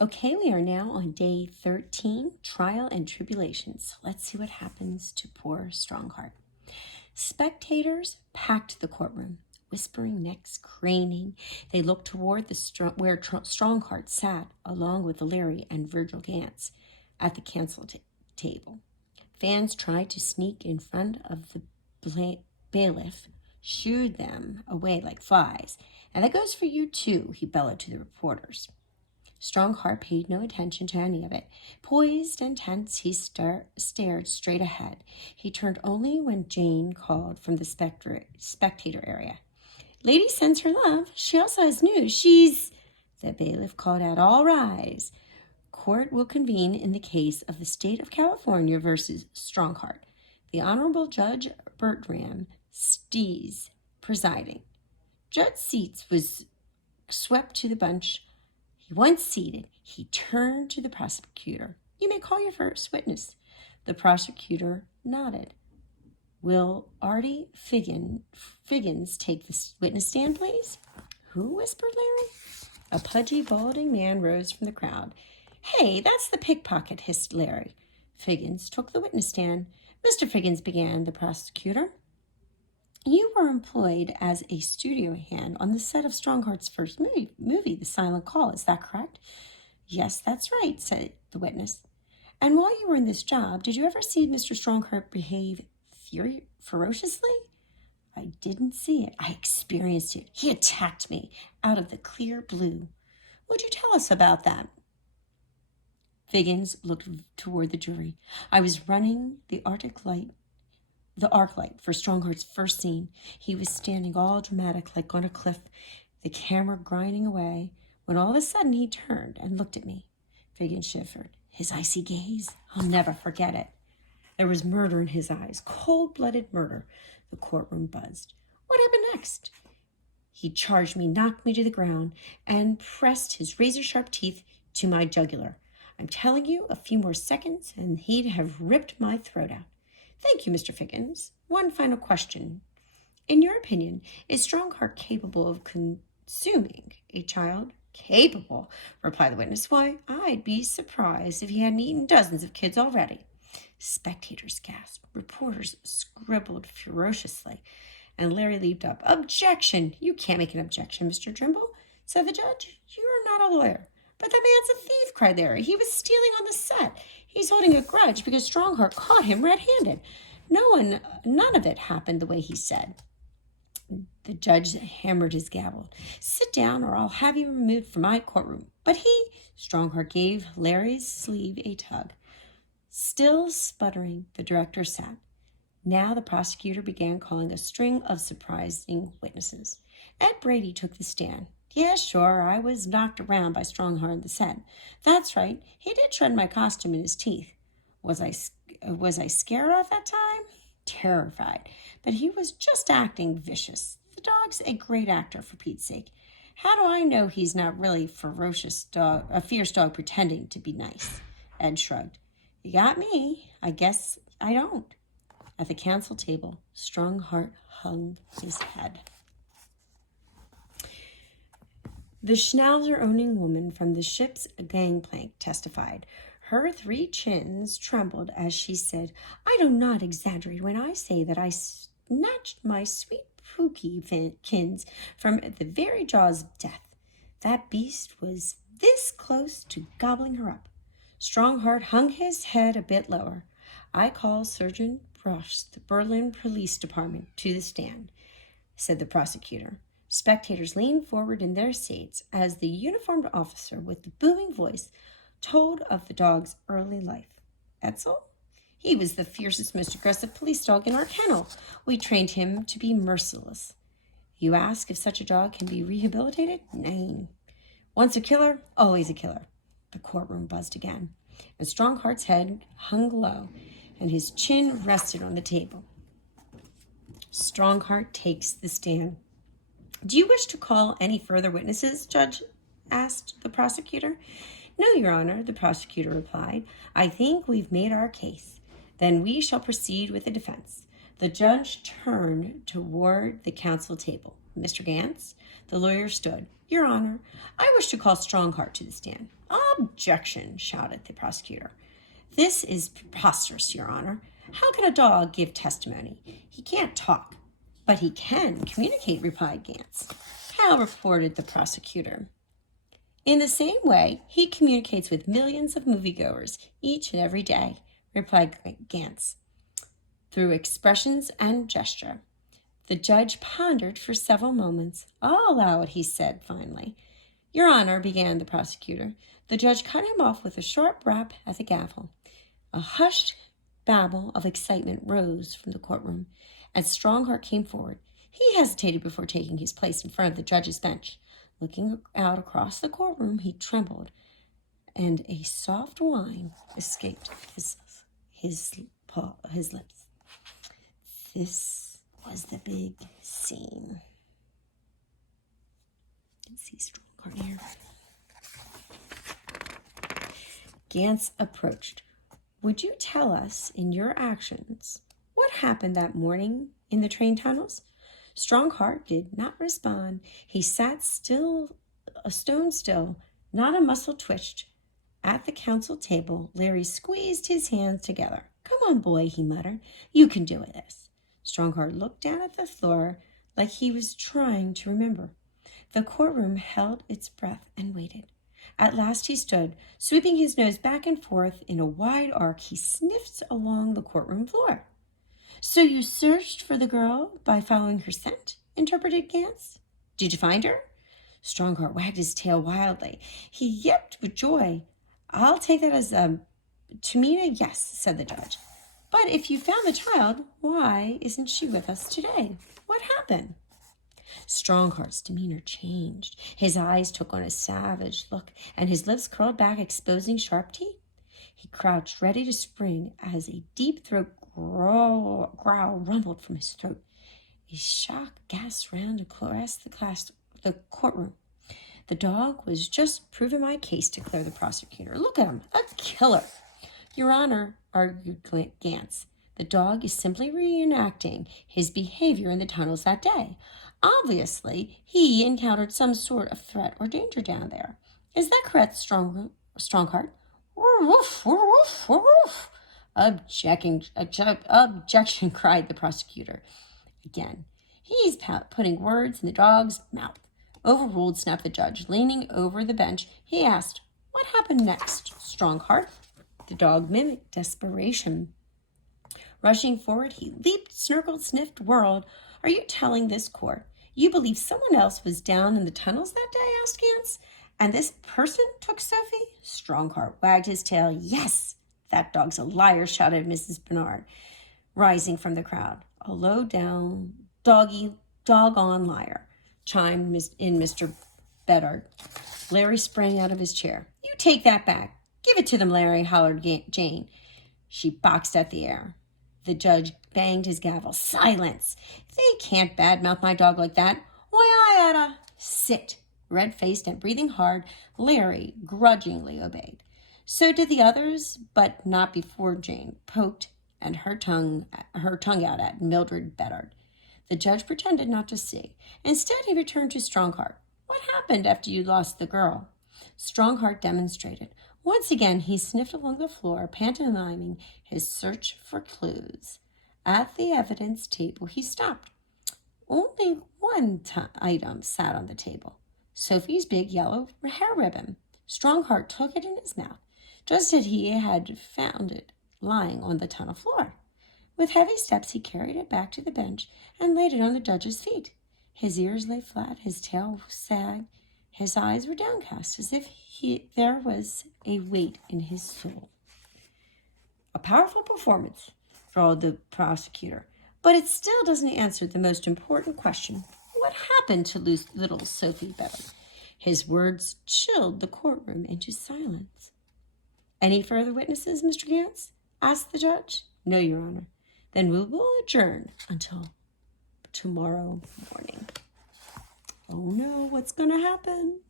Okay, we are now on day 13, trial and tribulations. Let's see what happens to poor Strongheart. Spectators packed the courtroom, whispering, necks craning. They looked toward where Strongheart sat, along with Larry and Virgil Gantz, at the council table. Fans tried to sneak in front of the bailiff, shooed them away like flies. And that goes for you too, he bellowed to the reporters. Strongheart paid no attention to any of it. Poised and tense, he stared straight ahead. He turned only when Jane called from the spectator area. Lady sends her love. She also has news. The bailiff called out, all rise. Court will convene in the case of the state of California versus Strongheart. The Honorable Judge Bertram Stees presiding. Judge Seats was swept to the bench. Once seated, he turned to the prosecutor. You may call your first witness. The prosecutor nodded. Will Artie Figgins take the witness stand, please? Who? Whispered Larry. A pudgy, balding man rose from the crowd. Hey, that's the pickpocket, hissed Larry. Figgins took the witness stand. Mr. Figgins, began the prosecutor. You were employed as a studio hand on the set of Strongheart's first movie, The Silent Call. Is that correct? Yes, that's right, said the witness. And while you were in this job, did you ever see Mr. Strongheart behave ferociously? I didn't see it. I experienced it. He attacked me out of the clear blue. Would you tell us about that? Figgins looked toward the jury. I was running the arc light for Strongheart's first scene. He was standing all dramatic like on a cliff, the camera grinding away, when all of a sudden he turned and looked at me. Figgins shivered. His icy gaze, I'll never forget it. There was murder in his eyes, cold-blooded murder. The courtroom buzzed. What happened next? He charged me, knocked me to the ground, and pressed his razor-sharp teeth to my jugular. I'm telling you, a few more seconds, and he'd have ripped my throat out. Thank you, Mr. Figgins. One final question. In your opinion, is Strongheart capable of consuming a child? Capable, replied the witness. Why, I'd be surprised if he hadn't eaten dozens of kids already. Spectators gasped. Reporters scribbled ferociously. And Larry leaped up. Objection! You can't make an objection, Mr. Trimble, said the judge. You are not a lawyer. But that man's a thief, cried Larry. He was stealing on the set. He's holding a grudge because Strongheart caught him red-handed. None of it happened the way he said. The judge hammered his gavel. Sit down or I'll have you removed from my courtroom. But Strongheart gave Larry's sleeve a tug. Still sputtering, the director sat. Now the prosecutor began calling a string of surprising witnesses. Ed Brady took the stand. Yeah, sure, I was knocked around by Strongheart on the set. That's right, he did shred my costume in his teeth. Was I scared off that time? Terrified. But he was just acting vicious. The dog's a great actor, for Pete's sake. How do I know he's not really a fierce dog pretending to be nice? Ed shrugged. You got me. I guess I don't. At the council table, Strongheart hung his head. The schnauzer-owning woman from the ship's gangplank testified. Her 3 chins trembled as she said, I do not exaggerate when I say that I snatched my sweet Pookie kins from the very jaws of death. That beast was this close to gobbling her up. Strongheart hung his head a bit lower. I call Sergeant Brush, the Berlin Police Department, to the stand, said the prosecutor. Spectators leaned forward in their seats as the uniformed officer with the booming voice told of the dog's early life. Etzel? He was the fiercest, most aggressive police dog in our kennel. We trained him to be merciless. You ask if such a dog can be rehabilitated? Nay. Once a killer, always a killer. The courtroom buzzed again, and Strongheart's head hung low, and his chin rested on the table. Strongheart takes the stand. Do you wish to call any further witnesses, Judge? Asked the prosecutor. No, Your Honor, the prosecutor replied. I think we've made our case. Then we shall proceed with the defense. The judge turned toward the counsel table. Mr. Gantz, the lawyer stood. Your Honor, I wish to call Strongheart to the stand. "Objection," shouted the prosecutor. "This is preposterous, Your Honor. How can a dog give testimony? He can't talk, but he can communicate," replied Gantz. "How?" reported the prosecutor. "In the same way, he communicates with millions of moviegoers each and every day," replied Gantz, "through expressions and gesture." The judge pondered for several moments. "I'll allow it," he said finally. "Your Honor," began the prosecutor. The judge cut him off with a sharp rap at the gavel. A hushed babble of excitement rose from the courtroom, and Strongheart came forward. He hesitated before taking his place in front of the judge's bench. Looking out across the courtroom, he trembled, and a soft whine escaped his lips. This was the big scene. You can see Strongheart here. Gantz approached. "Would you tell us, in your actions, what happened that morning in the train tunnels?" Strongheart did not respond. He sat still, a stone still, not a muscle twitched. At the counsel table, Larry squeezed his hands together. "Come on, boy," he muttered. "You can do this." Strongheart looked down at the floor like he was trying to remember. The courtroom held its breath and waited. At last he stood, sweeping his nose back and forth in a wide arc. He sniffed along the courtroom floor. "So you searched for the girl by following her scent?" interpreted Gantz. "Did you find her?" Strongheart wagged his tail wildly. He yipped with joy. "I'll take that as to mean a yes," said the judge. "But if you found the child, why isn't she with us today? What happened?" Strongheart's demeanor changed. His eyes took on a savage look, and his lips curled back, exposing sharp teeth. He crouched, ready to spring, as a deep throat growl rumbled from his throat. A shock gasped round across the courtroom. "The dog was just proving my case," declared the prosecutor. "Look at him, a killer." "Your Honor," argued Gantz, "the dog is simply reenacting his behavior in the tunnels that day. Obviously, he encountered some sort of threat or danger down there. Is that correct, Strongheart?" "Woof, woof, woof." Objection, cried the prosecutor. Again, "He's putting words in the dog's mouth." "Overruled," snapped the judge. Leaning over the bench, he asked, "What happened next, Strongheart?" The dog mimicked desperation. Rushing forward, he leaped, snarled, sniffed, whirled. "Are you telling this court you believe someone else was down in the tunnels that day?" asked Gantz. "And this person took Sophie?" Strongheart wagged his tail. "Yes, that dog's a liar," shouted Mrs. Bernard, rising from the crowd. "A low-down, doggone liar," chimed in Mr. Bedard. Larry sprang out of his chair. "You take that back. Give it to them, Larry," hollered Jane. She boxed at the air. The judge banged his gavel. "Silence! They can't badmouth my dog like that. Why, I oughta—" "Sit." Red-faced and breathing hard, Larry grudgingly obeyed. So did the others, but not before Jane poked and her tongue out at Mildred Bedard. The judge pretended not to see. Instead, he returned to Strongheart. "What happened after you lost the girl?" Strongheart demonstrated. Once again, he sniffed along the floor, pantomiming his search for clues. At the evidence table, he stopped. Only one item sat on the table: Sophie's big yellow hair ribbon. Strongheart took it in his mouth, just as he had found it lying on the tunnel floor. With heavy steps, he carried it back to the bench and laid it on the judge's feet. His ears lay flat, his tail sagged, his eyes were downcast, as if there was a weight in his soul. "A powerful performance," drawled the prosecutor, "but it still doesn't answer the most important question. What happened to little Sophie Bedard?" His words chilled the courtroom into silence. "Any further witnesses, Mr. Gantz?" asked the judge. "No, Your Honor." "Then we will adjourn until tomorrow morning." Oh no, what's going to happen?